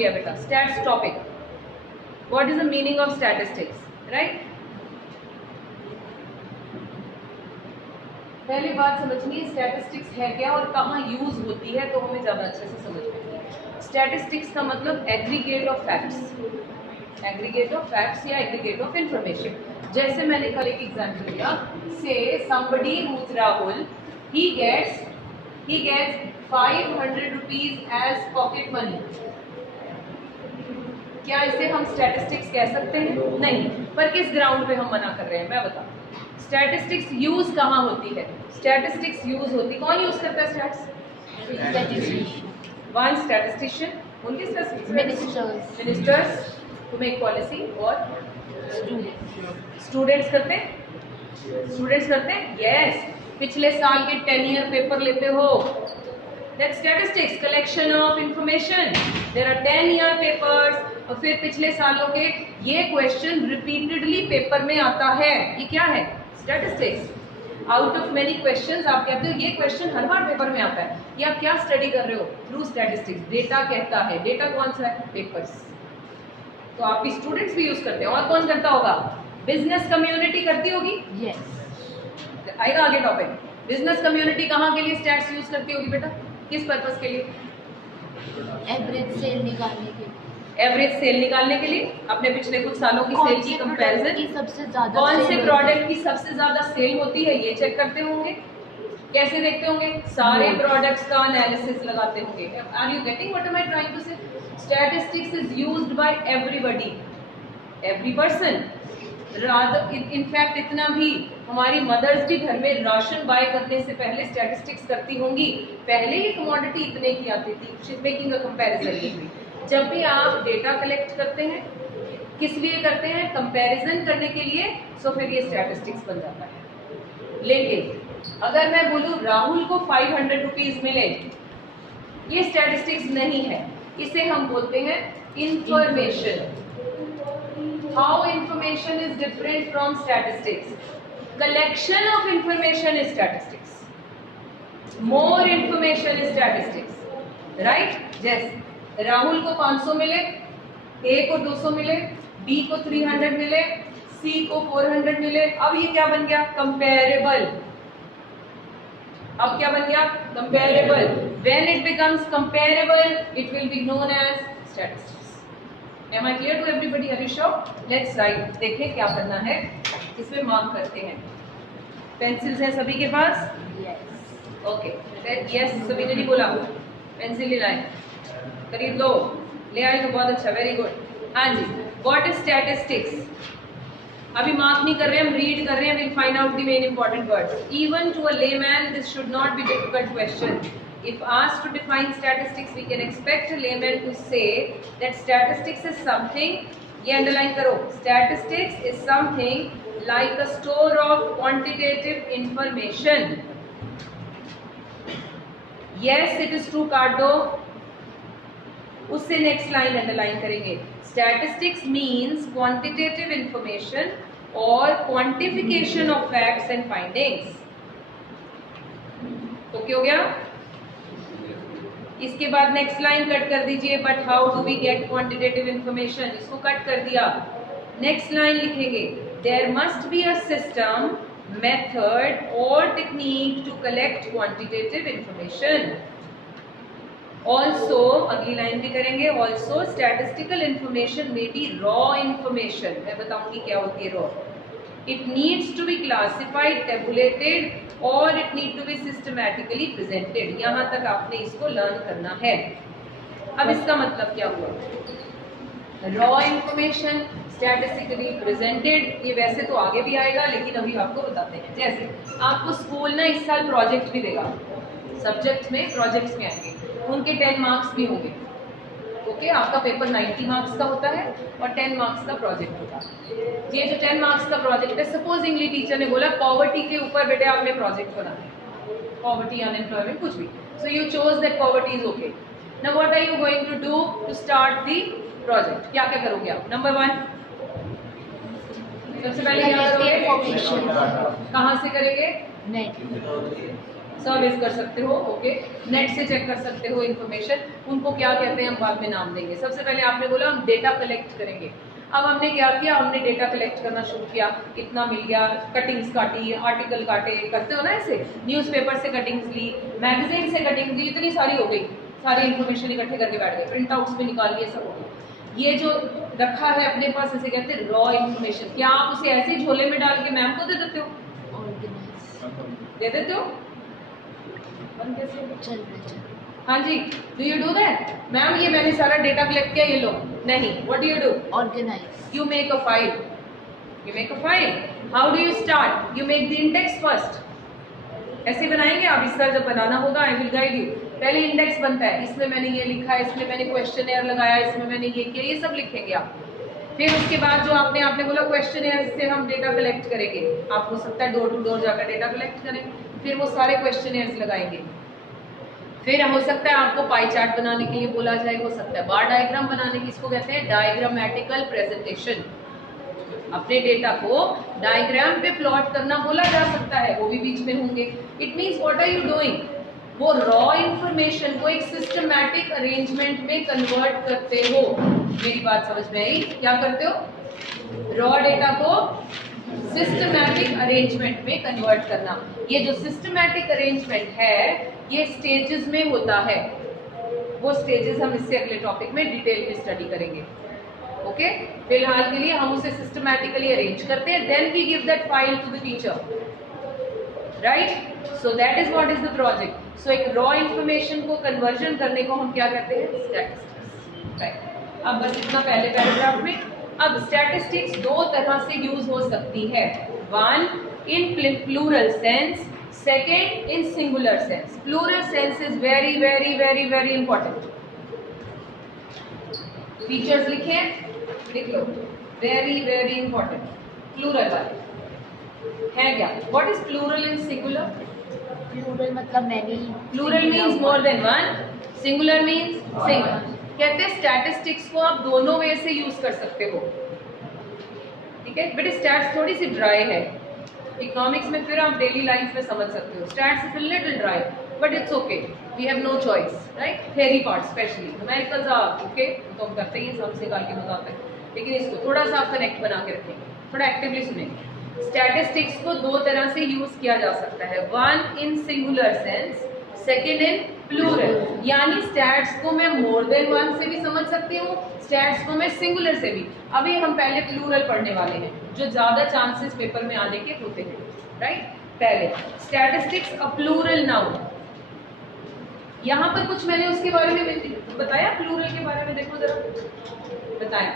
किया बेटा, stats topic, what is the meaning of statistics, right. पहली बात समझनी है स्टैटिस्टिक्स है क्या और कहाँ यूज होती है, तो हमें ज़्यादा अच्छे से समझ में आएगी। स्टैटिस्टिक्स का मतलब aggregate of facts, aggregate of facts या एग्रीगेट ऑफ इंफॉर्मेशन। जैसे मैंने कल एक एग्जांपल दिया, से somebody who's Rahul, he gets 500 rupees as pocket money। क्या इसे हम स्टैटिस्टिक्स कह सकते हैं? नहीं। पर किस ग्राउंड पे हम मना कर रहे हैं मैं बताऊं। स्टैटिस्टिक्स यूज कहाँ होती है? स्टैटिस्टिक्स यूज होती, कौन यूज करता है स्टैट्स? वन स्टैटिस्टिशियन, उनके मिनिस्टर्स टू मेक पॉलिसी, और स्टूडेंट्स करते हैं, स्टूडेंट्स करते हैं, यस। पिछले साल के 10 ईयर पेपर लेते हो, that statistics, collection of information, there are 10 year papers, और फिर पिछले सालों के ये क्वेश्चन रिपीटेडली पेपर में आता है, ये क्या है? Statistics. Out of many questions आप कहते हो ये क्वेश्चन हर बार पेपर में आता है, ये आप क्या स्टडी कर रहे हो? Through statistics. डेटा कहता है, डेटा कौन सा है? पेपर्स। तो आपकी स्टूडेंट्स भी यूज करते हैं, और कौन करता होगा? बिजनेस कम्युनिटी करती होगी, यस। आएगा आगे टॉपिक। बिजनेस कम्युनिटी कहाँ के लिए स्टैट्स यूज करती होगी बेटा? किस पर्पस के लिए? एवरेज सेल निकालने के लिए। एवरेज सेल निकालने के लिए, अपने पिछले कुछ सालों की सेल की कंपैरिजन, सबसे ज्यादा कौन से प्रोडक्ट की सबसे ज्यादा सेल होती है ये चेक करते होंगे। कैसे देखते होंगे? सारे प्रोडक्ट्स का एनालिसिस लगाते होंगे। Are you getting what am I trying to say? Statistics is used by everybody, every person. In fact इतना भी हमारी मदर्स भी घर में राशन बाय करने से पहले स्टैटिस्टिक्स करती होंगी। पहले ये कमोडिटी इतने की आती थी, she is making a comparison. जब भी आप डेटा कलेक्ट करते हैं, किस लिए करते हैं? कंपैरिजन करने के लिए, सो फिर ये स्टैटिस्टिक्स बन जाता है। लेकिन अगर मैं बोलूं राहुल को 500 रुपीज मिले, ये स्टैटिस्टिक्स नहीं है, इसे हम बोलते हैं information. How information is different from statistics? Collection of information is statistics, more information is statistics, right. जैसे राहुल को 500 मिले, ए को 200 मिले, बी को 300 मिले, सी को 400 मिले। अब ये क्या बन गया? कंपेरेबल। अब क्या बन गया? Comparable. When it becomes comparable it will be known as statistics. Am I clear to everybody? Are you sure? Let's write. देखें क्या करना है, इसमें मार्क करते हैं। पेंसिल्स हैं सभी के पास? यस। ओके, यस सभी ने नहीं बोला, पेंसिल ले लाए, खरीद लो, ले आए तो बहुत अच्छा, वेरी गुड। हाँ जी, व्हाट इज स्टैटिस्टिक्स? अभी मार्क नहीं कर रहे, हम रीड कर रहे हैं, will find out the main important words. Even to a layman this should not be difficult question. If asked to define statistics, we can expect a layman to say that statistics is something, ये underline करो, statistics is something like a store of quantitative information. Yes, it is true, काट दो। उससे next line underline करेंगे, statistics means quantitative information or quantification of facts and findings. तो क्या हो गया? इसके बाद नेक्स्ट लाइन कट कर दीजिए, but how do we get quantitative information, इसको कट कर दिया। नेक्स्ट लाइन लिखेंगे, there must be a system, method और technique to collect quantitative information. Also, अगली लाइन भी करेंगे, also statistical information may be raw information. मैं बताऊंगी क्या होती है raw. It needs to be classified, tabulated और it need to be systematically presented। यहाँ तक आपने इसको लर्न करना है। अब इसका मतलब क्या हुआ? रॉ इंफॉर्मेशन स्टैटिस्टिकली प्रेजेंटेड, ये वैसे तो आगे भी आएगा लेकिन अभी आपको बताते हैं। जैसे आपको स्कूल ना इस साल प्रोजेक्ट भी देगा, सब्जेक्ट में प्रोजेक्ट्स में आएंगे, उनके 10 मार्क्स भी होंगे। ओके, आपका पेपर 90 मार्क्स का होता है और 10 मार्क्स का प्रोजेक्ट होता है। ये जो 10 मार्क्स का प्रोजेक्ट है, सपोजिंगली टीचर ने बोला पॉवर्टी के ऊपर बेटे आपने प्रोजेक्ट बनाना है, पॉवर्टी, अनएम्प्लॉयमेंट, कुछ भी। So you chose that poverty is okay. Now what are you going to do to start the project? क्या क्या करोगे आप? नंबर 1, सबसे पहले क्या करोगे? कहाँ से करेंगे? नेट। सर्विस कर सकते हो, ओके, नेट से चेक कर सकते हो इन्फॉर्मेशन। उनको क्या कहते हैं हम बाद में नाम देंगे। सबसे पहले आपने बोला हम डेटा कलेक्ट करेंगे। अब हमने क्या किया, हमने डेटा कलेक्ट करना शुरू किया, कितना मिल गया, कटिंग्स काटी, आर्टिकल काटे, करते हो ना ऐसे, न्यूज़पेपर से कटिंग्स ली, मैगजीन से कटिंग्स ली, इतनी सारी हो गई, सारी इन्फॉर्मेशन इकट्ठे करके बैठ गए, प्रिंट आउट्स भी निकाल लिए, सब हो गया। ये जो रखा है अपने पास, इसे कहते हैं रॉ इन्फॉर्मेशन। क्या आप उसे ऐसे ही झोले में डाल के मैम को दे देते हो? ऑर्गेनाइज दे देते हो? मन कैसे? चल रहा है। हाँ जी, do you do that? Ma'am ये मैंने सारा डेटा कलेक्ट किया, ये लो। नहीं, what do you do? Organise You make a file. You make a file. How do you start? You make the index first. ऐसे बनाएंगे आप। इस तरह जब बनाना होगा, I will guide you. पहले इंडेक्स बनता है, इसमें मैंने ये लिखा है, इसमें मैंने क्वेश्चनेयर लगाया, इसमें मैंने ये किया, ये सब लिखेंगे आप। फिर उसके बाद जो आपने बोला क्वेश्चनेयर से हम डेटा कलेक्ट करेंगे। आप हो सकता है डोर टू डोर जाकर डेटा कलेक्ट करें, फिर वो सारे क्वेश्चनेयर्स लगाएंगे। फिर हो सकता है आपको पाई चार्ट बनाने के लिए बोला जाए, हो सकता है बार डायग्राम बनाने की, इसको कहते हैं डायग्रामेटिकल प्रेजेंटेशन। अपने डेटा को डायग्राम पे प्लॉट करना बोला जा सकता है, वो भी बीच में होंगे। It means what are you doing? वो रॉ इंफॉर्मेशन को एक सिस्टमैटिक अरेंजमेंट में कन्वर्ट करते हो। मेरी बात समझ में आई? क्या करते हो? रॉ डेटा को सिस्टमैटिक अरेंजमेंट में कन्वर्ट करना। ये जो सिस्टमैटिक अरेंजमेंट है, ये स्टेजेस में होता है। वो स्टेजेस हम इससे अगले टॉपिक में डिटेल में स्टडी करेंगे, ओके? फिलहाल के लिए हम उसे सिस्टमैटिकली अरेंज करते हैं, then we give that file to the teacher, right? So that is what is the project. So एक रॉ इंफॉर्मेशन को कन्वर्जन करने को हम क्या कहते हैं? Statistics, right? अब बस इतना पहले पैराग्राफ में। अब स्टैटिस्टिक्स दो तरह से यूज हो सकती है, one in plural sense, second in singular sense. Plural sense is very very very very important. Features लिखे, लिख लो, वेरी वेरी इंपॉर्टेंट। प्लूरल वाले है क्या? What is plural in singular? Plural मतलब many. Plural means more than one, singular means single. कहते हैं statistics को आप दोनों वे से यूज कर सकते हो, ठीक है? बट स्टैट्स थोड़ी सी ड्राई है। इकोनॉमिक्स में फिर आप डेली लाइफ में समझ सकते हो। Stats is a little dry, but it's okay, we have no choice, right? Theory part specially numericals are okay, तो हम करते ही हैं, हमसे निकाल के मजा आता है, लेकिन इसको थोड़ा सा आप कनेक्ट बना के रखेंगे, थोड़ा एक्टिवली सुनेंगे। स्टैटिस्टिक्स को दो तरह से यूज किया जा सकता है, one in singular sense, second in plural. यानी स्टैट्स को मैं मोर देन वन से भी समझ सकती हूँ, स्टैट्स को मैं सिंगुलर से भी। अभी हम पहले प्लूरल पढ़ने वाले हैं, जो ज्यादा चांसेस पेपर में आने के होते हैं, राइट? पहले स्टैटिस्टिक्स अ प्लूरल नाउन। यहाँ पर कुछ मैंने उसके बारे में बताया, प्लूरल के बारे में देखो जरा, बताया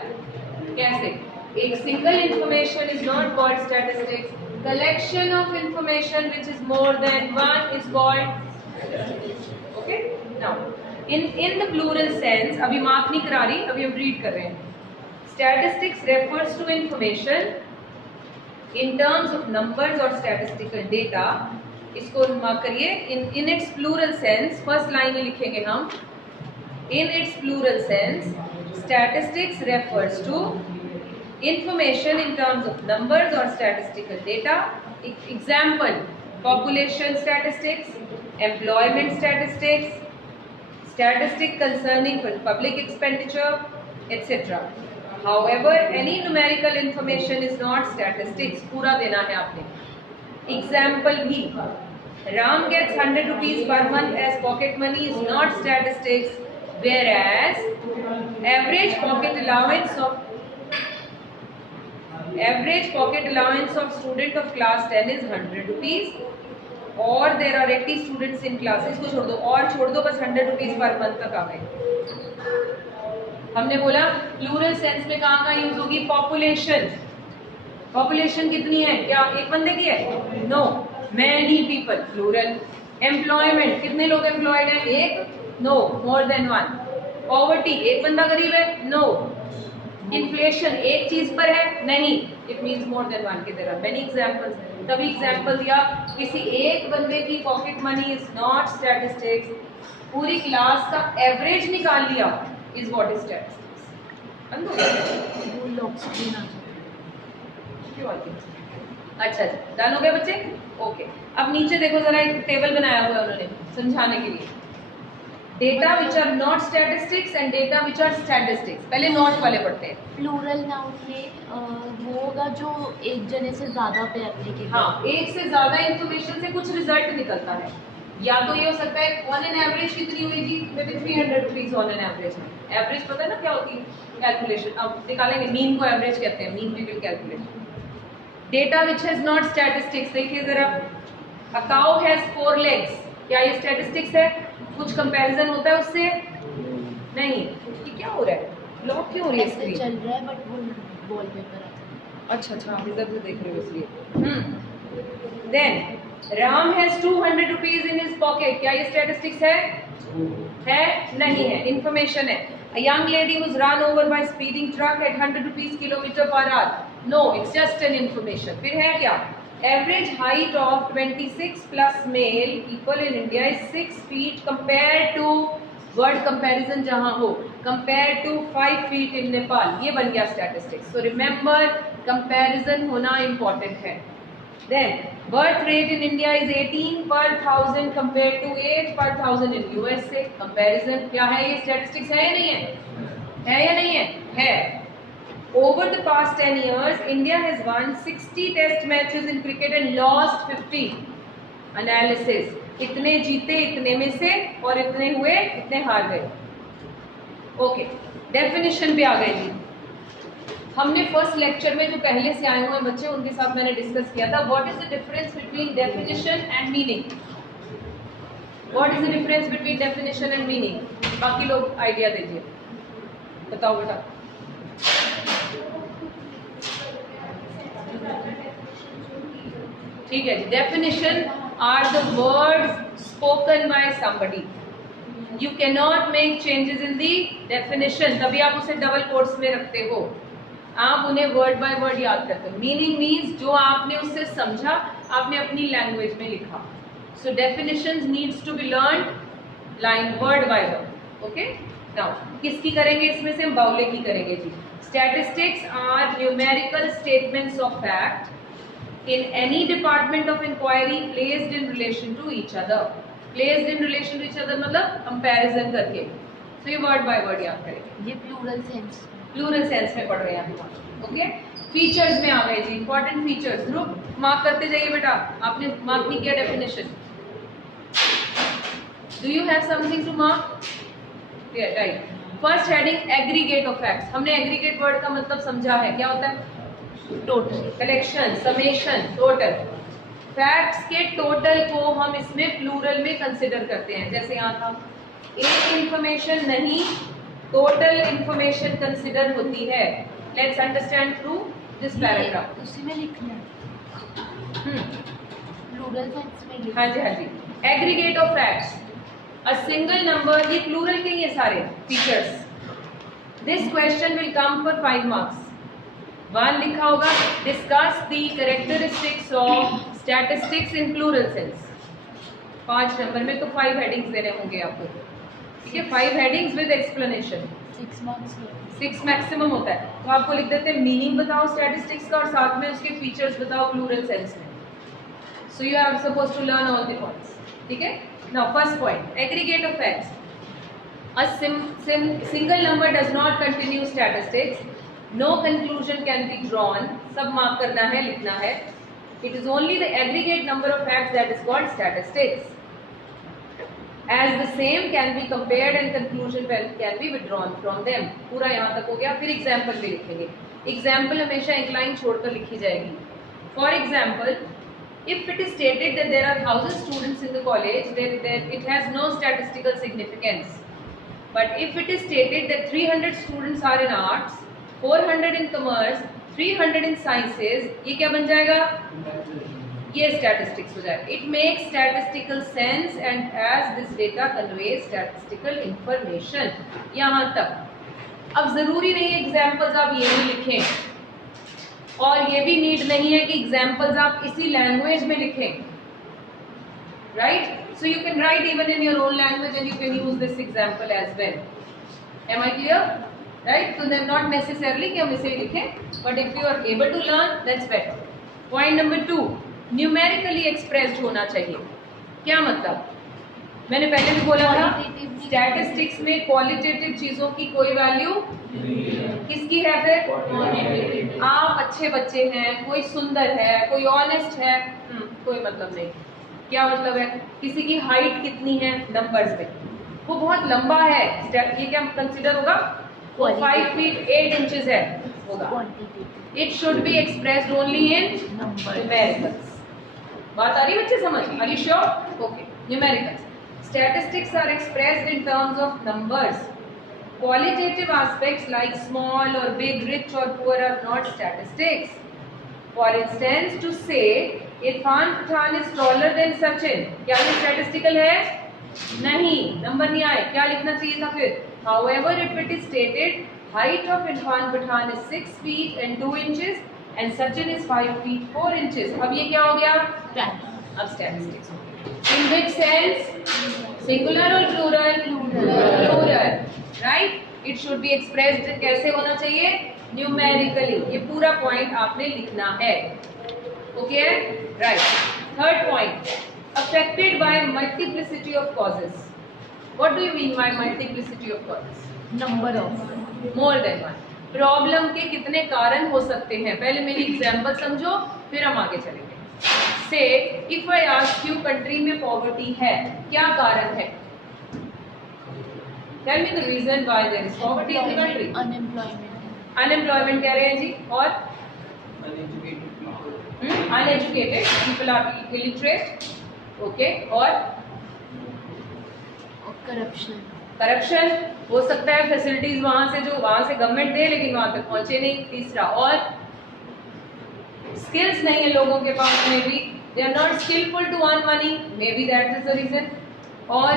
कैसे। एक single information is not called statistics, collection of information which is more than one is called, okay? Now, in the plural sense, अभी मार्क नहीं करा रही, अभी हम रीड कर रहे हैं। Statistics refers to information in terms of numbers or statistical data। इसको मार्क करिए। in its plural sense, first line में लिखेंगे हम, in its plural sense, statistics refers to information in terms of numbers or statistical data। Example: population statistics, employment statistics, statistics concerning public expenditure, etc. However, any numerical information is not statistics। पूरा देना है आपने। Example भी, Ram gets 100 rupees per month as pocket money is not statistics, whereas average pocket allowance of student of class 10 is 100 rupees, और there are 80 students in class. इसको छोड़ दो और छोड़ दो, बस 100 रुपीज पर मंथ तक आ गए। हमने बोला प्लूरल सेंस में कहाँ कहाँ यूज होगी? पॉपुलेशन। पॉपुलेशन कितनी है? क्या एक बंदे की है? No, many people, plural. Employment, कितने लोग एम्प्लॉयड हैं? एक, no, more than one. Poverty, एक बंदा गरीब है? नो। इन्फ्लेशन, एक चीज पर है? नहीं, it means more than one. की तरह मेनी एग्जाम्पल्स, तभी एग्जाम्पल दिया। किसी एक बंदे की pocket money is not statistics, पूरी क्लास का एवरेज निकाल लिया इज व्हाट इज स्टैटिस्टिक्स। वो लॉक स्क्रीन आ जाती है। क्यों आती है? अच्छा अच्छा, डन हो गया बच्चे? ओके, अब नीचे देखो जरा, एक टेबल बनाया हुआ है उन्होंने समझाने के लिए। Data which are not statistics and data which are statistics. पहले नॉट वाले पढ़ते हैं। प्लूरल नाउन में वो होगा जो एक जने से ज़्यादा पे एप्लीकेबल। हाँ, एक से ज्यादा इंफॉर्मेशन से कुछ रिजल्ट निकलता है। या तो ये हो सकता है ऑन एन एवरेज कितनी हुई जी, may be 300 rupees on an average. Average पता है ना क्या होती है, कैलकुलेशन अब निकालेंगे, मीन को एवरेज कहते हैं, mean we will calculate. Data which has not statistics, देखिए जरा, अ काउ हैज 4 लेग्स, क्या ये स्टैटिस्टिक्स है? कुछ कंपैरिजन होता है उससे? नहीं। ये क्या हो रहा है, लॉक क्यों हो रही है ऐसे स्क्रीन? चल रहा है बट वो वॉलपेपर है। अच्छा अच्छा, आप इधर से देख रहे हो इसलिए। Then Ram has 200 rupees in his pocket, क्या ये स्टैटिस्टिक्स है? नहीं है, इंफॉर्मेशन है। A young lady was run over by speeding truck at 100 rupees kilometer per hour. No, it's just an information. फिर है क्या? Average height of 26 plus male people in India is 6 feet compared to word comparison जहाँ हो, compared to 5 feet in Nepal. ये बन गया statistics. So remember, comparison होना important है. Then birth rate in India is 18 per 1000 compared to 8 per 1000 in USA. Comparison क्या है, ये statistics है या नहीं है? है या नहीं है? है. Over the past 10 years, India has won 60 test matches in cricket and lost 50. Analysis. इतने जीते इतने में से, और इतने हुए इतने हार गए. Okay. Definition पे आ गए जी. हमने फर्स्ट लेक्चर में जो पहले से आए हुए बच्चे उनके साथ मैंने डिस्कस किया था, what is the difference between definition and meaning. What is the difference between definition and meaning? बाकी लोग आइडिया दीजिए, बताओ बेटा। ठीक है जी, definition are the words spoken by somebody. You can not make changes in the definition, तभी आप उसे डबल कोट्स में रखते हो, आप उन्हें वर्ड बाय वर्ड याद करते हो। मीनिंग मीन्स जो आपने उससे समझा, आपने अपनी लैंग्वेज में लिखा। So definitions needs to be learned line word by word. Okay, now किसकी करेंगे इसमें से? हम बाउले की करेंगे जी। Statistics are numerical statements of fact in any department of inquiry placed in relation to each other. Placed in relation to each other मतलब comparison करके। सो ये वर्ड बाय वर्ड याद करेंगे। ये प्लूरल सेंस, प्लूरल सेंस में पढ़ रहे हैं आप। ओके, फीचर्स में आ गए जी, इंपॉर्टेंट फीचर्स। ग्रुप मार्क करते जाइए बेटा, आपने मार्क नहीं किया definition. Do you have something to mark? Right. First heading aggregate of facts. हमने एग्रीगेट वर्ड का मतलब समझा है, क्या होता है? Total, collection, summation, total. Facts के टोटल को हम इसमें प्लूरल में कंसिडर करते हैं। जैसे यहाँ था, एक इंफॉर्मेशन नहीं, टोटल इंफॉर्मेशन कंसिडर होती है। Let's understand through this paragraph. उसी में लिखना है, प्लूरल सेंस में लिखना। हाँ जी, हाँ जी। Aggregate of facts, a single number, ये प्लूरल के ये सारे features. This question will come for 5 marks. 1 लिखा होगा, discuss the characteristics of statistics in plural sense. 5 number में तो 5 हेडिंग्स देने होंगे आपको, ठीक है? 5 headings with explanation. 6 marks 6 maximum होता है, तो आपको लिख देते हैं मीनिंग बताओ स्टैटिस्टिक्स का और साथ में उसके फीचर्स बताओ प्लूरल सेंस में। So you are suppose to learn all the points, ठीक है? Now first point, aggregate of facts. A single number does not continue statistics, no conclusion can be drawn. सब मार्क करना है, लिखना है। It is only the aggregate number of facts that is called statistics. As the same can be compared and conclusion can be withdrawn from them। पूरा यहाँ तक हो गया। फिर एग्जाम्पल भी लिखेंगे। एग्जाम्पल हमेशा एक लाइन छोड़कर लिखी जाएगी। For example, if it is stated that there are 1000 students in the college, then it has no statistical significance. But if it is stated that 300 students are in arts, 400 in commerce, 300 in sciences, ये क्या बन जाएगा? ये statistics हो जाए। It makes statistical sense and as this data conveys statistical information. यहाँ तक। अब जरूरी नहीं है एग्जाम्पल्स आप ये भी लिखें, और ये भी नीड नहीं है कि एग्जाम्पल्स आप इसी लैंग्वेज में लिखें, right? So you can write even in your own language and you can use this example as well. Am I clear? Right? तो नॉट नेसेसरली कि हम इसे लिखें, but if you are able to learn that's better. Point number 2, numerically expressed होना चाहिए। क्या मतलब? मैंने पहले भी बोला था, स्टैटिस्टिक्स में क्वालिटेटिव चीजों की कोई वैल्यू किसकी है? फिर आप अच्छे बच्चे हैं, कोई सुंदर है, कोई ऑनेस्ट है, कोई मतलब नहीं। क्या मतलब है? किसी की हाइट कितनी है नंबर्स में, वो बहुत लंबा है, ये क्या कंसीडर होगा? वो 5 फीट 8 इंचेस है, होगा। It should be expressed only in numericals. बात आ रही है बच्चे समझ? Are you sure? Okay, numericals. Statistics are expressed in terms of numbers. Qualitative aspects like small or big, rich or poor are not statistics. For instance, to say Irfan Pathan is taller than Sachin, क्या ये statistical है? नहीं, number नहीं आए। क्या लिखना चाहिए था फिर? However, if it is stated height of Irfan Pathan is 6 feet and 2 inches and Sachin is 5 feet 4 inches, अब ये क्या हो गया? अब statistics हो गया। In which sense? Singular or plural? Plural. Right? It should be expressed कैसे होना चाहिए? Numerically. ये पूरा पॉइंट आपने लिखना है। Okay? Right. Third point. Affected by multiplicity of causes. What do you mean by multiplicity of causes? Number of. More than one. Problem के कितने कारण हो सकते हैं? पहले मेरी एग्जाम्पल समझो, फिर हम आगे चलेंगे। Say if I ask you country में पॉवर्टी है, क्या कारण है? Tell me the reason why there is poverty in the country. Unemployment. Unemployment कह रहे हैं जी, और uneducated people are illiterate. Okay, और करप्शन। करप्शन हो सकता है, फैसिलिटीज वहां से जो वहां से गवर्नमेंट दे लेकिन वहां तक पहुंचे नहीं। तीसरा, और स्किल्स नहीं है लोगों के पास में भी, they are not skillful to earn money, maybe that is the reason, और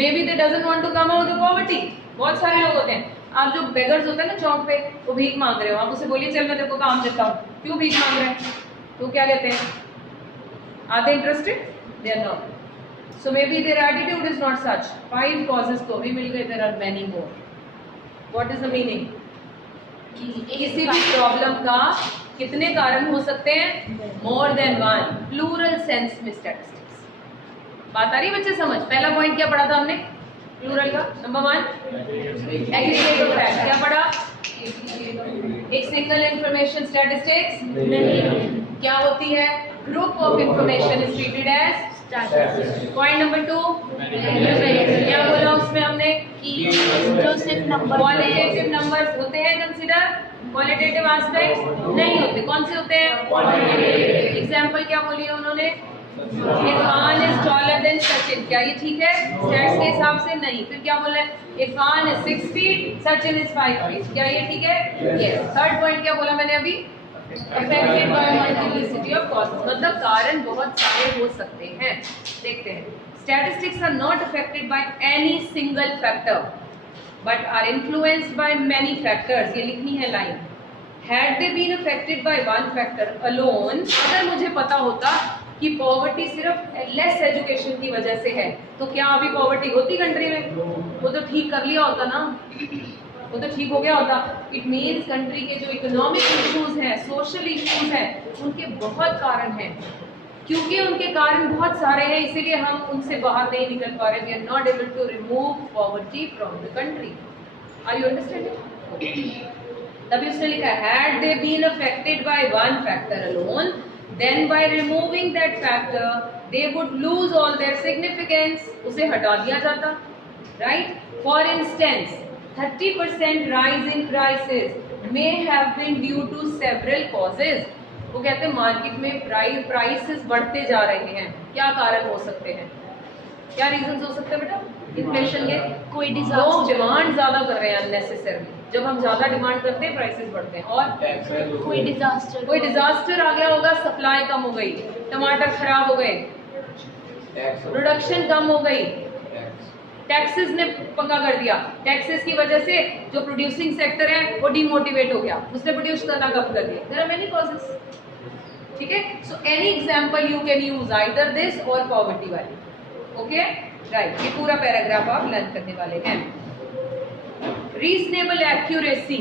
maybe they doesn't want to come out of poverty। बहुत सारे लोग होते हैं, आप जो बेगर्स होते हैं ना चौक पे, वो भीख मांग रहे हो, आप उसे बोलिए चल मैं तेरे को काम देता हूँ, क्यों भीख मांग रहे हैं? तो क्या कहते हैं? Are they interested? They are not. So maybe their attitude is not such. 5 causes तो भी मिल गए, there are many more. What is the meaning? किसी भी प्रॉब्लम का कितने कारण हो सकते हैं? More than one. Plural sense में स्टैटिस्टिक्स। बात आ रही है बच्चे समझ? पहला पॉइंट क्या पढ़ा था हमने प्लूरल का? Number 1 aggregate fact. क्या पढ़ा? एक सिंगल इंफॉर्मेशन स्टैटिस्टिक्स नहीं। क्या होती है? Group of information is treated as statistics. Point number 2 क्या बोला उसमें हमने कि जो सिर्फ नंबर क्वालिटेटिव नंबर्स होते हैं कंसीडर, क्वालिटेटिव एस्पेक्ट्स नहीं होते। कौन से होते हैं? एग्जांपल क्या बोली है उन्होंने? Irfan is taller than Sachin. क्या ये ठीक है स्टैट्स के हिसाब से? नहीं। फिर क्या बोला है? Irfan is 6 feet, Sachin is 5 feet. क्या ये ठीक है? यस। थर्ड पॉइंट क्या बोला मैंने अभी? Affected by multiplicity of causes, मतलब कारण बहुत सारे हो सकते हैं। देखते हैं। Statistics are not affected by any single factor but are influenced by many factors। ये लिखनी है line. Had they been affected by one factor alone, अगर मुझे पता होता कि पॉवर्टी सिर्फ लेस एजुकेशन की वजह से है, तो क्या अभी पॉवर्टी होती कंट्री में? वो तो ठीक कर लिया होता ना, वो तो ठीक हो गया होता। इट मीन्स कंट्री के जो इकोनॉमिक इश्यूज हैं, सोशल इश्यूज हैं, उनके बहुत कारण हैं। क्योंकि उनके कारण बहुत सारे हैं, इसीलिए हम उनसे बाहर नहीं निकल पा रहे। We are not able to remove poverty from the country. Are you understanding? तभी उसने लिखा है had they been affected by one factor alone, then by removing that factor they would lose all their significance. उसे हटा दिया जाता, right? For instance 30% rise in prices may have been due to several causes. वो कहते हैं market में prices बढ़ते जा रहे हैं, क्या कारण हो सकते हैं? क्या रीजंस हो सकते हैं बेटा? इन्फ्लेशन के, कोई लोग डिजास्टर, डिमांड ज्यादा कर रहे हैं अननेसेसरली। जब हम ज्यादा डिमांड करते हैं प्राइसेस बढ़ते हैं। और कोई डिजास्टर आ गया होगा, सप्लाई कम हो गई, टमाटर खराब हो गए, प्रोडक्शन कम हो गई, टैक्सेस ने पंगा कर दिया। टैक्सेस की वजह से जो प्रोड्यूसिंग सेक्टर है वो डिमोटिवेट हो गया, उसने प्रोड्यूस करना कम कर दिया। There are many causes. ठीक है, so any example you can use either this or poverty वाली। Okay, right. ये पूरा पैराग्राफ आप लर्न करने वाले हैं। रीजनेबल एक्यूरेसी,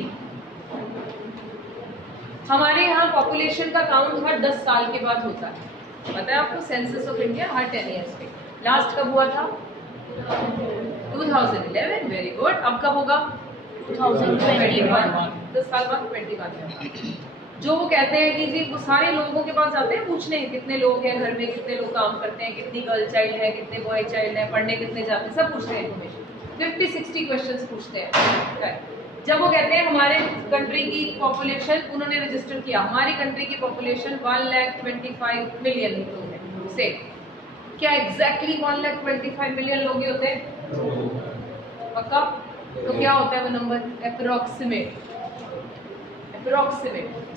हमारे यहाँ पॉपुलेशन का काउंट हर 10 साल के बाद होता है। पता है आपको, census of India her 10 years पे। लास्ट कब हुआ था? 2011। Very good. अब कब होगा? 2021। 10 साल बाद 21। जो वो कहते हैं कि जी वो सारे लोगों के पास जाते हैं पूछने कितने लोग हैं घर में, कितने लोग काम करते हैं, कितनी गर्ल चाइल्ड है, कितने बॉय चाइल्ड है, पढ़ने कितने जाते हैं, सब पूछते हैं इन्फॉर्मेशन। 50-60 क्वेश्चंस पूछते हैं। जब वो कहते हैं हमारे कंट्री की पॉपुलेशन, उन्होंने रजिस्टर किया हमारी कंट्री की पॉपुलेशन 1,25 मिलियन लोग हैं से, क्या एग्जैक्टली 1,25 मिलियन लोग ही होते हैं? पक्का? तो क्या होता है वो नंबर? अप्रोक्सीमेट।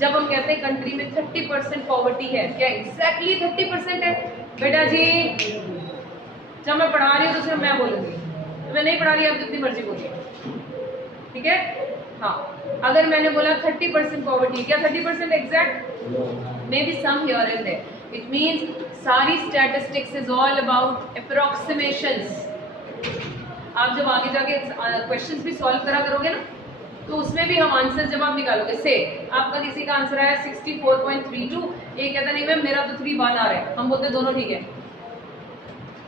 जब हम कहते हैं कंट्री में 30% पॉवर्टी है, क्या एग्जैक्टली 30% है? बेटा जी जब मैं पढ़ा रही हूँ तो सिर्फ मैं बोलूंगी, मैं नहीं पढ़ा रही, आप जितनी मर्जी बोलिए, ठीक है? हाँ, अगर मैंने बोला 30% पॉवर्टी, क्या 30% exact? May be some here and there. It means सारी statistics is all about approximations. आप जब आगे जाके क्वेश्चंस भी सॉल्व करा करोगे ना, तो उसमें भी हम आंसर जब आप निकालोगे, से आपका किसी का आंसर आया 64.32, ये कहता नहीं मैम मेरा तो 3 बार आ रहा है, हम बोलते दोनों ठीक है,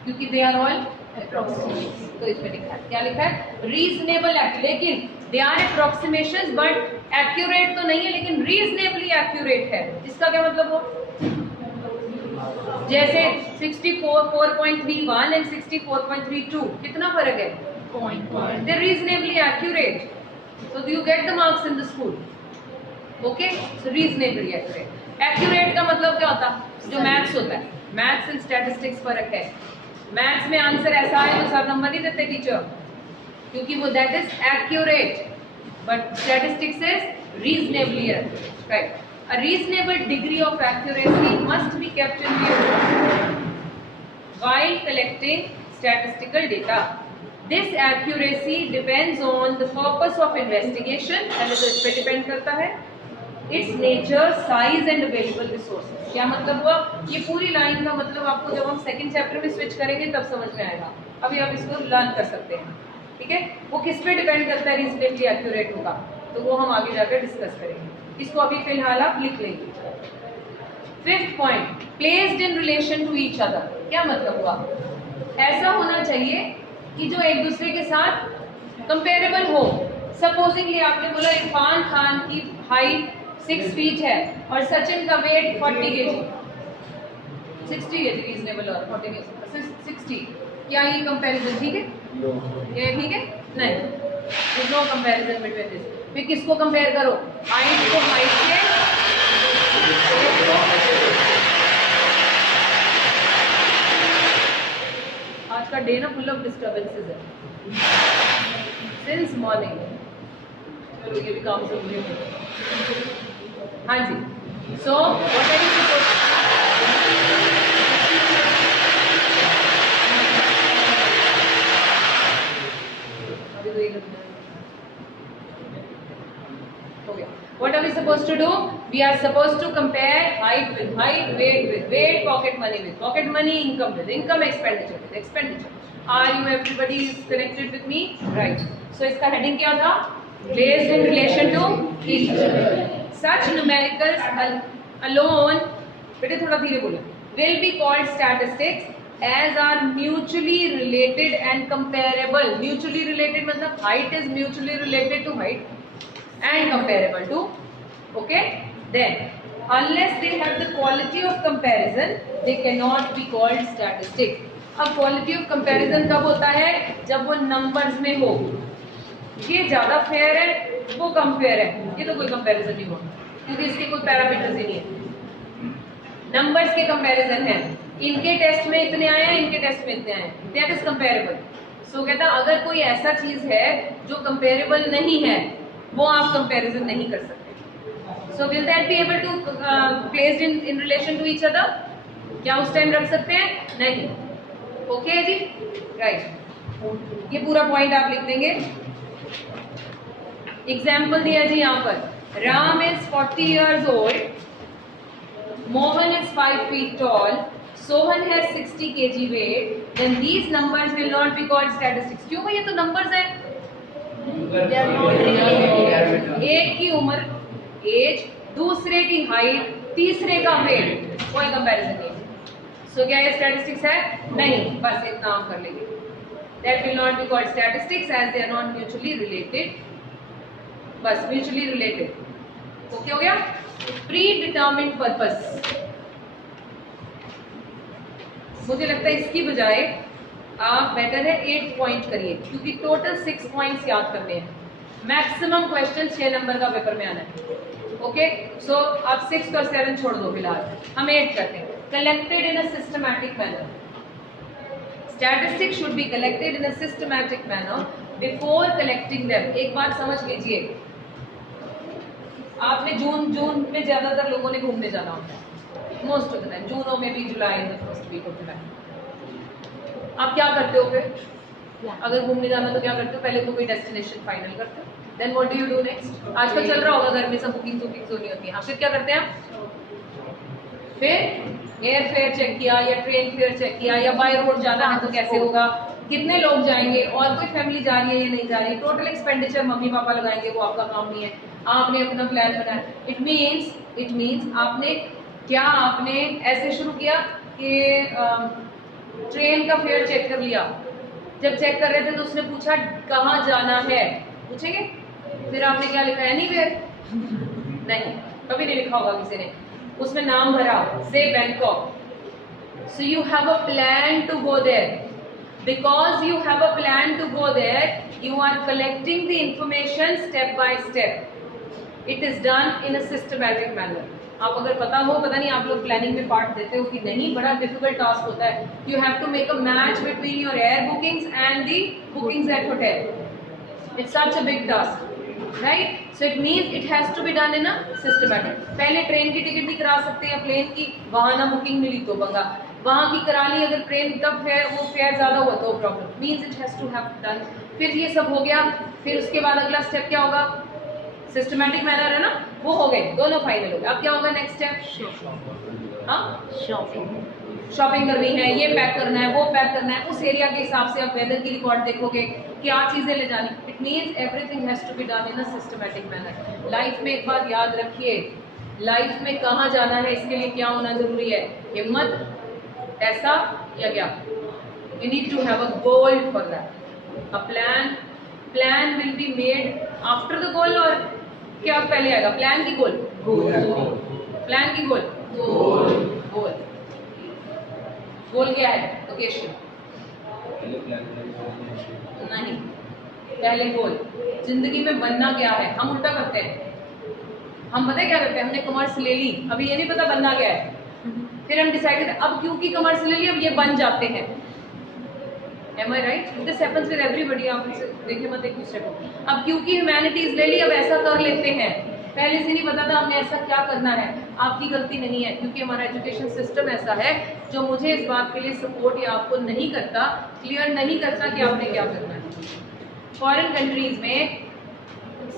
क्योंकि दे आर ऑल अप्रोक्सीमेशंस। तो इसमें लिखा है, क्या लिखा है? रीजनेबल एक्ट, लेकिन they are approximations but accurate तो नहीं है, लेकिन रीजनेबली एक्यूरेट है। इसका क्या मतलब हो? जैसे 64.31 एंड 64.32 कितना फर्क है? 0.1। They reasonably accurate, so do you get the marks in the school? Okay, so reasonably accurate. Accurate का मतलब क्या होता है? जो मैथ्स होता है, मैथ्स एंड स्टैटिस्टिक्स फर्क है। मैथ्स में आंसर ऐसा आए तो 7 नंबर नहीं देते टीचर, क्योंकि वो that is accurate, but statistics is reasonably accurate, right? A reasonable degree of accuracy must be kept in view while collecting statistical data. This accuracy depends on the purpose of investigation, पहले तो इस पे depend करता है, its nature, size and available resources। क्या मतलब हुआ? ये पूरी लाइन का मतलब आपको जब हम सेकंड चैप्टर में स्विच करेंगे तब समझ में आएगा, अभी आप इसको लर्न कर सकते हैं, ठीक है? वो किस पे डिपेंड करता है रीजनेबली एक्यूरेट होगा, तो वो हम आगे जाकर डिस्कस करेंगे। इसको अभी फिलहाल आप लिख लेंगे। 5th point, placed in relation to each other. क्या मतलब हुआ? ऐसा होना चाहिए कि जो एक दूसरे के साथ कंपेरेबल हो। सपोजिंगली आपने बोला इरफान खान की हाइट 6 फीट है और सचिन का वेट 40 kg, 60 kg रीजनेबल और 40 नहीं हो सकता, 60। क्या ये कंपैरिजन ठीक है? ये ठीक है? नहीं, there is no comparison between this. फिर किसको कंपेयर करो? हाइट को हाइट से, आज का डे ना फुल ऑफ डिस्टर्बेंसेस है सिंस मॉर्निंग। चलो ये भी काम सब मुझे। हाँ जी, so what are you supposed? अभी तो ये हो गया। What are we supposed to do? We are supposed to compare height with height, weight with weight, pocket money with pocket money, income with income, expenditure with expenditure. Are you everybody is connected with me? Right. So इसका heading क्या था? Placed in relation to each other. Such numericals alone, बेटे थोड़ा धीरे बोलो, will be called statistics as are mutually related and comparable. Mutually related मतलब height is mutually related to height and comparable to, okay? Then unless they have the quality of comparison, they cannot be called statistics. अब quality of comparison कब होता है? जब वो numbers में हो, ये ज़्यादा fair है, वो कम fair है, ये तो कोई comparison नहीं होगा, क्योंकि इसके कोई parameters ही नहीं है। Numbers के comparison है, इनके टेस्ट में इतने आए हैं, इनके टेस्ट में इतने आए हैं, that is comparable. So कहता अगर कोई ऐसा चीज़ है जो comparable नहीं है, वो आप कंपैरिजन नहीं कर सकते। So will that be able to placed in relation to each other? क्या उस टाइम रख सकते हैं? नहीं। ओके जी, राइट। ये पूरा पॉइंट आप लिख देंगे। एग्जाम्पल दिया जी यहाँ पर, Ram is 40 years old, Mohan is 5 feet tall, Sohan has 60 kg weight, then these numbers will not be called statistics। क्यों भाई? ये तो नंबर्स हैं। एक की उम्र, एज दूसरे की हाइट, तीसरे का वेट, कोई कंपैरिजन नहीं। सो क्या ये स्टैटिस्टिक्स है? नहीं, बस इतना आप कर लेंगे। That will not be called statistics as they are not mutually related. बस म्यूचुअली रिलेटेड। ओके हो गया? प्री डिटर्मिन्ड पर्पस, मुझे लगता है इसकी बजाय आप बेटर है 8 पॉइंट करिए, क्योंकि टोटल 6 पॉइंट्स याद करने हैं। मैक्सिमम क्वेश्चन 6 नंबर का पेपर में आना है। ओके, सो आप 6 और 7 छोड़ दो फिलहाल, हम 8 करते हैं। Collected in a systematic manner, statistics should be collected in a systematic manner before collecting them. एक बात समझ लीजिए, आपने जून में ज्यादातर लोगों ने घूमने जाना होता है, most of the time, June और maybe July in the first week of July. आप क्या करते हो फिर? अगर घूमने जाना तो क्या करते हो? पहले तो कोई डेस्टिनेशन फाइनल करते हो, then what do you do next? आजकल चल रहा होगा घर में सब बुकिंग होनी होती है। फिर क्या करते हैं? फिर एयर फेयर चेक किया या ट्रेन फेयर चेक किया, या बाय रोड जाना है तो कैसे होगा, कितने लोग जाएंगे, और कोई फैमिली जा रही है या नहीं जा रही है, टोटल एक्सपेंडिचर मम्मी पापा लगाएंगे, वो आपका काम नहीं है, आपने अपना प्लान बनाया। इट मीन्स आपने ऐसे शुरू किया कि ट्रेन का फेयर चेक कर लिया, जब चेक कर रहे थे तो उसने पूछा कहाँ जाना है, पूछेंगे? फिर आपने क्या लिखा? एनीवेयर? नहीं, कभी नहीं लिखा होगा किसी ने। उसमें नाम भरा, say Bangkok. So you have a plan to go there. Because you have a plan to go there, you are collecting the information step by step. It is done in a systematic manner. आप अगर पता नहीं आप लोग planning में part देते हो कि नहीं, बड़ा डिफिकल्ट टास्क होता है। You have to make a match between your air bookings and the bookings at hotel. It's such a big task, right? So it means it has to be done in a systematic. पहले train की ticket भी करा सकते हैं, plane की, वहां ना booking मिली तो पंगा, वहां की करा ली, अगर ट्रेन का फेयर ज्यादा हुआ तो problem. Means it has to have done. फिर ये सब हो गया, फिर उसके बाद अगला स्टेप क्या होगा? सिस्टमैटिक मैनर है ना, वो हो गए, दोनों फाइनल हो गए। अब क्या होगा नेक्स्ट स्टेप? हाँ, शॉपिंग करनी है, ये पैक करना है, वो पैक करना है, उस एरिया के हिसाब से आप वेदर की रिकॉर्ड देखोगे, क्या चीजें ले जानी। It means everything has to be done in a systematic manner. Life में एक बात याद रखिए, लाइफ में कहाँ जाना है इसके लिए क्या होना जरूरी है? हिम्मत, पैसा या क्या? You need to have a goal for that, a plan will be made after the goal, और क्या पहले आएगा? प्लान की गोल? प्लान की गोल? गोल क्या है? लोकेशन नहीं, पहले गोल। जिंदगी में बनना क्या है? हम उल्टा करते हैं। हम पता है क्या करते हैं? हमने कॉमर्स ले ली, अभी ये नहीं पता बनना क्या है, फिर हम डिसाइड करते अब क्योंकि कॉमर्स ले ली अब ये बन जाते हैं। Am I right? This happens with everybody. आप देखिए मत एक दूसरे को। अब क्योंकि ह्यूमैनिटीज ले ली अब ऐसा कर लेते हैं, पहले से नहीं पता था हमने ऐसा क्या करना है। आपकी गलती नहीं है, क्योंकि हमारा एजुकेशन सिस्टम ऐसा है जो मुझे इस बात के लिए सपोर्ट या आपको नहीं करता, क्लियर नहीं करता कि आपने क्या करना है। फॉरेन कंट्रीज में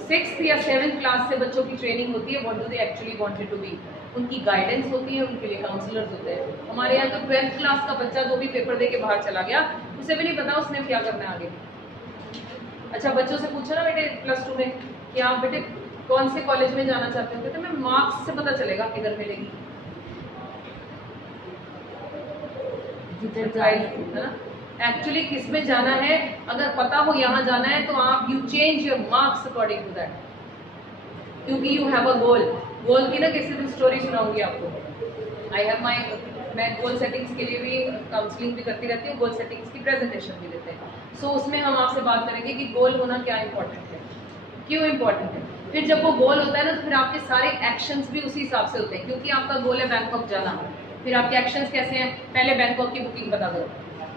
6th या 7th क्लास से बच्चों की ट्रेनिंग होती है, what do they actually wanted to be. उनकी गाइडेंस होती है, उनके लिए काउंसलर्स होते हैं। हमारे यहाँ तो 12th क्लास का बच्चा जो भी पेपर दे के बाहर चला गया, उसे भी नहीं पता उसने क्या करना है आगे। अच्छा, बच्चों से पूछो ना बेटे +2 में कि आप बेटे कौन से कॉलेज में जाना चाहते हो, कहते मैं मार्क्स से पता चलेगा किधर मिलेगी, है ना? एक्चुअली किस में जाना है अगर पता हो यहाँ जाना है तो आप you change your marks according to that, क्योंकि you have a goal. Goal की ना किसी दिन स्टोरी सुनाऊंगी आपको। आई हैव माई, मैं गोल सेटिंग्स के लिए भी काउंसलिंग भी करती रहती हूँ, गोल सेटिंग्स की प्रेजेंटेशन भी देते हैं। सो उसमें हम आपसे बात करेंगे कि गोल होना क्या इंपॉर्टेंट है, क्यों इंपॉर्टेंट है। फिर जब वो गोल होता है ना तो फिर आपके सारे एक्शंस भी उसी हिसाब से होते हैं, क्योंकि आपका गोल है बैंकॉक जाना। फिर आपके एक्शंस कैसे हैं? पहले बैंकॉक की बुकिंग बता दो,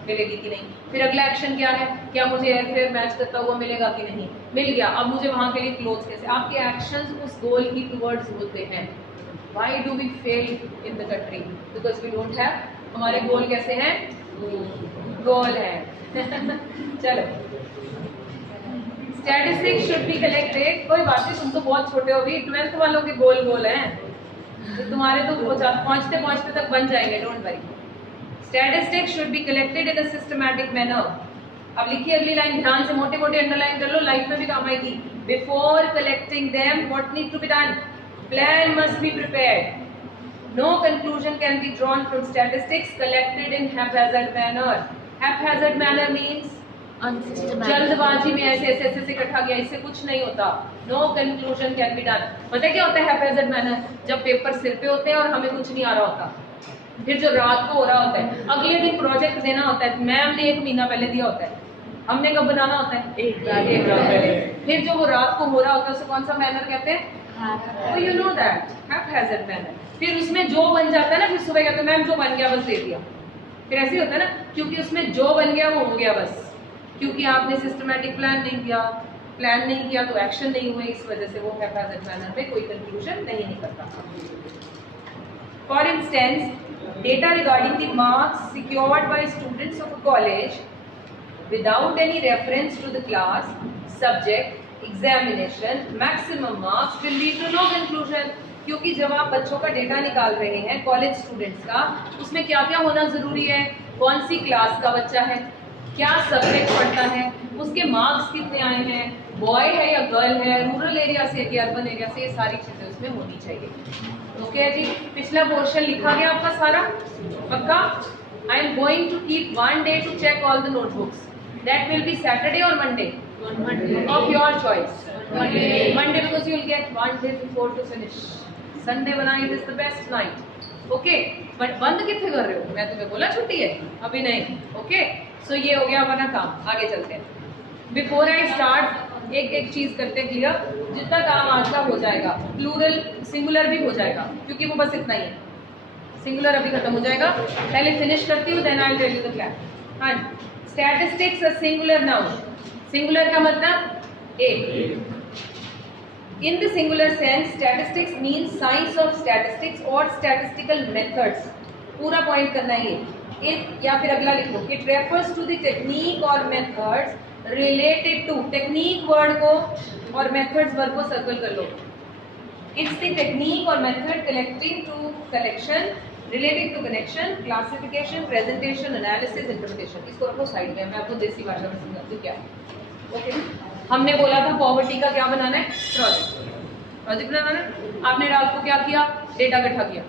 मिलेगी कि नहीं। फिर अगला एक्शन क्या है? क्या मुझे एयरफेयर मैच करता हुआ मिलेगा कि नहीं? मिल गया, अब मुझे वहां के लिए क्लोथ्स कैसे? आपके एक्शंस उस गोल की टुवर्ड्स होते हैं। Why do we fail in the country? Because we don't have, हमारे गोल कैसे हैं? गोल है। चलो, स्टैटिस्टिक्स शुड बी कलेक्टेड। कोई बात नहीं, तुम तो बहुत छोटे हो, अभी 12th वालों के गोल हैं, तो तुम्हारे तो पहुंचते पहुंचते तक बन जाएंगे, don't worry. Statistics should be collected in a systematic manner. अब लिखिए अगली लाइन, ध्यान से मोटे मोटे अंडरलाइन कर लो, लाइफ में भी काम आएगी। Before collecting them, what need to be done? Plan must be prepared. No conclusion can be drawn from statistics collected in haphazard manner. Haphazard manner means जल्दबाजी में ऐसे ऐसे ऐसे इकट्ठा गया, इससे कुछ नहीं होता. No conclusion can be done. पता है क्या होता है हैप्पीजर मैनर? जब पेपर सिर पे होते हैं और हमें कुछ नहीं आ रहा होता, फिर जो रात को हो रहा होता है, अगले दिन प्रोजेक्ट देना होता है, मैम ने 1 महीना पहले दिया होता है, हमने कब बनाना होता है? एक रात पहले. फिर जो वो रात को हो रहा होता है उसे कौन सा मैनर कहते हैं? तो यू नो दैट हैप्पीजर मैनर. फिर उसमें जो बन जाता है ना, फिर सुबह कहते हैं मैम जो बन गया बस दे दिया. फिर ऐसे ही होता है ना, क्योंकि उसमें जो बन गया वो हो गया बस, क्योंकि आपने सिस्टमैटिक प्लान नहीं किया तो एक्शन नहीं हुए, इस वजह से वो हैप्पीजर मैनर में कोई कंक्लूजन नहीं निकलता. For instance, data regarding the marks secured by students of a college without any reference to the class, subject, examination, maximum marks will lead to no conclusion. क्योंकि जब आप बच्चों का डेटा निकाल रहे हैं कॉलेज स्टूडेंट्स का, उसमें क्या क्या होना जरूरी है? कौन सी क्लास का बच्चा है, क्या सब्जेक्ट पढ़ता है, उसके मार्क्स कितने आए हैं, बॉय है या गर्ल है, रूरल एरिया से या अर्बन एरिया से, ये सारी चीजें उसमें होनी चाहिए. ओके जी, पिछला पोर्शन लिखा गया आपका सारा पक्का? I am going to keep 1 day to check all the notebooks. That will be Saturday or Monday? Monday. Of your choice. Monday because you will get 1 day before to finish. Sunday night is the best night. Okay, but बंद कितने कर रहे हो? मैं तुम्हें बोला छुट्टी है, अभी नहीं. ओके, सो ये हो गया अपना काम. आगे चलते हैं. बिफोर आई स्टार्ट एक एक चीज करते क्लियर. जितना काम आज का हो जाएगा, प्लूरल सिंगुलर भी हो जाएगा, क्योंकि वो बस इतना ही है. सिंगुलर अभी खत्म हो जाएगा. पहले फिनिश करती हूँ, then I will tell you the plan. हाँ, statistics a singular noun. Singular का मतलब एक. In the singular sense, statistics means science of statistics or statistical methods. पूरा पॉइंट करना है ये. या फिर अगला लिख लो. It refers to the technique or methods related to. technique word को और methods वर्ड को सर्कल कर लो. It's the technique or method relating to connection, classification, presentation, analysis, interpretation. इसको रखो साइड में, मैं आपको देसी भाषा में समझाती हूँ क्या. ओके, हमने बोला था पॉवर्टी का क्या बनाना है? प्रोजेक्ट बनाना है. आपने रात को क्या किया? डेटा इकट्ठा किया.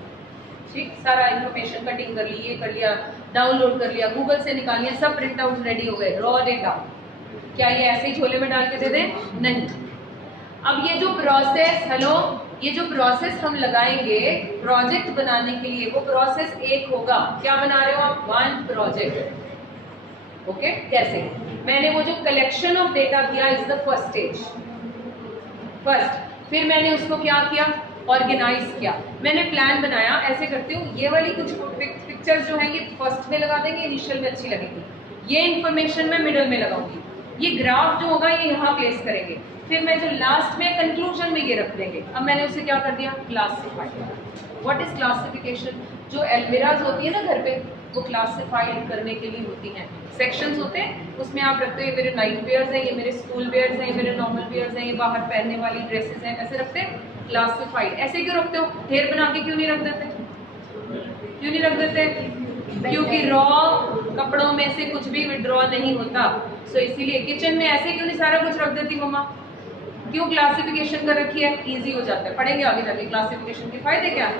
ठीक, सारा इंफॉर्मेशन कटिंग कर ली, ये कर लिया, डाउनलोड कर लिया, गूगल से निकाल लिया, सब प्रिंट आउट रेडी हो गए, रॉ डेटा. क्या ये ऐसे ही झोले में डाल के दे दें? नहीं. अब ये जो प्रोसेस हम लगाएंगे प्रोजेक्ट बनाने के लिए, वो प्रोसेस एक होगा. क्या बना रहे हो आप? 1 प्रोजेक्ट. ओके, कैसे? मैंने वो जो कलेक्शन ऑफ डेटा किया इज द फर्स्ट स्टेज. फिर मैंने उसको क्या किया? ऑर्गेनाइज किया. मैंने प्लान बनाया. ऐसे करती हूँ, ये वाली कुछ पिक्चर्स जो है ये फर्स्ट में लगा देंगे, इनिशियल में अच्छी लगेगी. ये इंफॉर्मेशन मैं मिडल में लगाऊंगी. ये ग्राफ जो होगा ये यहाँ प्लेस करेंगे. फिर मैं जो लास्ट में कंक्लूजन में ये रख देंगे. अब मैंने उसे क्या कर दिया? क्लासिफाइड. What is classification? जो एल्मिराज होती है ना घर पे, वो क्लासिफाइड करने के लिए होती हैं. सेक्शंस होते हैं, उसमें आप रखते हो ये मेरे नाइट वेयर्स हैं, ये मेरे स्कूल वेयर्स हैं, ये मेरे नॉर्मल वेयर्स हैं, ये बाहर पहनने वाली ड्रेसेस हैं. ऐसे रखते हैं क्लासिफाइड. ऐसे क्यों रखते हो? ढेर बना के क्यों नहीं रख देते? क्योंकि रॉ कपड़ों में से कुछ भी विड्रॉ नहीं होता. सो इसीलिए किचन में ऐसे क्यों नहीं सारा कुछ रख देती मम्मा? क्यों क्लासिफिकेशन कर रखी है? इजी हो जाता है. पढ़ेंगे आगे जाके क्लासिफिकेशन के फायदे क्या है.